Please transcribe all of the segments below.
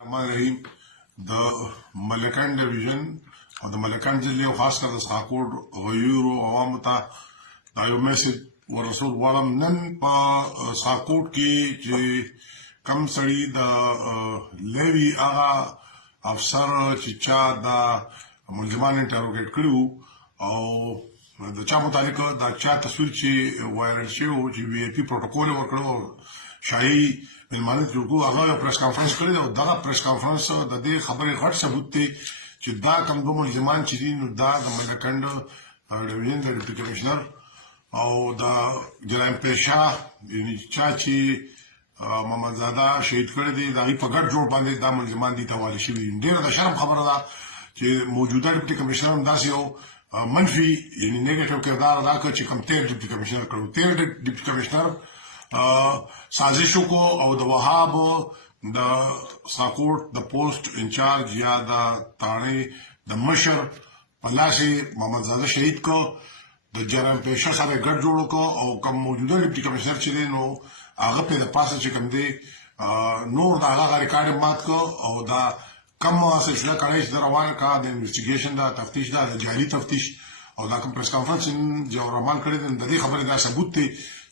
الرحمن الرحیم د ملکان ډیویژن او د ملکان ضلع او خاص کر د ساکوټ غیورو عوامو ته دا یو میسج ورسول غواړم نن په ساکوټ کې چې کم سړي د لیوي هغه افسر چې چا د ملزمان انټروګیټ کړي او د چا متعلق دا چا تصویر چې وایرل شوی و چې وی آی پی پروتوکول ورکړو شاهي ملمانه جوړو هغه پریس کانفرنس کړی او دغه پریس کانفرنس د دې خبرې غټ ثبوت دی چې دا کوم دوه ملزمان چې دي نو دا د ملکند ډیویژن د ډیپټي کمشنر او د جرایم پیشه یعنی چا چې محمد زاده شهید کړی دی دا په ګډ جوړ باندې دا ملزمان دي ته والی شوي ډیره د شرم خبره ده چې موجوده ډیپټي کمشنر هم داسې یو منفي یعنی نیگیټیو کردار ادا کړ چې کوم تیر ډیپټي کمشنر کړو تیر ډیپټي کمشنر سازش کو او د وهاب د ساکوټ د پوسټ انچارج یا د تانه د مشر پلاسي محمد زاده شهید کو د جرایم پیشه سره ګډ جوړ کو او کوم موجوده ډیپټي کمشنر چې نو هغه په د پاسه چې کوم دی نور دا هغه ریکارډ مات کو او دا کم واسه شله کړی چې روانه کا د انویسټیګیشن دا تفتیش دا جاري تفتیش او دا کوم پریس کانفرنس جو روان کړی د دې خبرې دا ثبوت دی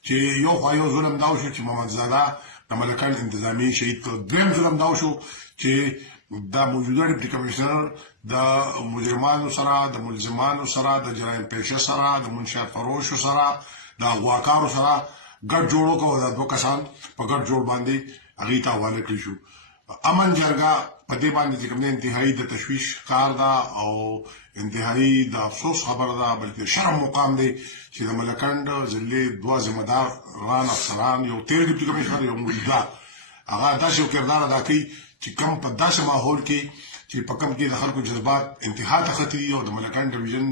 چې یو خو یو ظلم دا شو چې محمد زاده د ملکان انتظامی شهید کړ دویم ظلم دا شو چې دا موجوده ډیپټي کمشنر د مجرمانو سره د ملزمانو سره د جرایم پیشه سره د منشیات فروشو سره د غواکارو سره ګډ جوړو کو دا دوه کسان په ګډ جوړ باندې هغه ته حواله کړی شو امن جرګه په دې باندې چې کوم انتهایی د تشویش کار دا او انتهایی د افسوس خبر دا بلکې شرم مقام دی چې د ملکند ضلع دوه ذمہ دار ران افسران یو تیر ډیپټي کمشنر یو موجوده هغه داسې یو کردار ادا کوي چې کوم په داسې ماحول کې چې په کوم کې د خلکو جذبات انتها ته خطي او د ملکند ډیویژن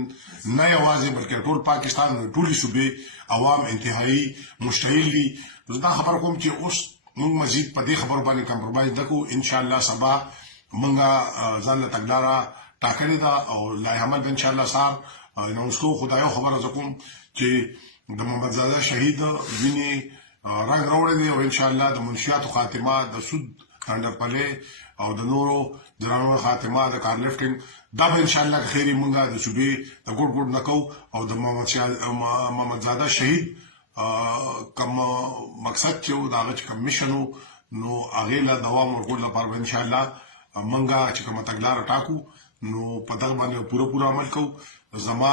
نه یوازې بلکې ټول پاکستان ټولي صوبې عوام انتهایی مشتعل دي دا خبر کوم چې اوس موږ مزید په دې خبرو باندې کمپرمایز نکو ان شاء الله سبا موږ ځان له تګلاره ټاکلې ده او لای عمل ان شاء الله سار نو اوسو خدایو خبره زکوم چې د محمد زاده شهید ویني رنگ راوړی دی او ان شاء الله د منشیاتو خاتمه د سود انډر پلي او د نورو درانو خاتمه د کار لفټینګ دا به ان شاء الله خیری مونږه د صوبې د ګډ ګډ نکو او د محمد زاده شهید کوم مقصد چې دا چې کمیشنو نو هغه له دوام ورکول لپاره ان شاء الله مونږه چې کوم تګلار ټاکو نو په دغه باندې پوره عمل کوو زما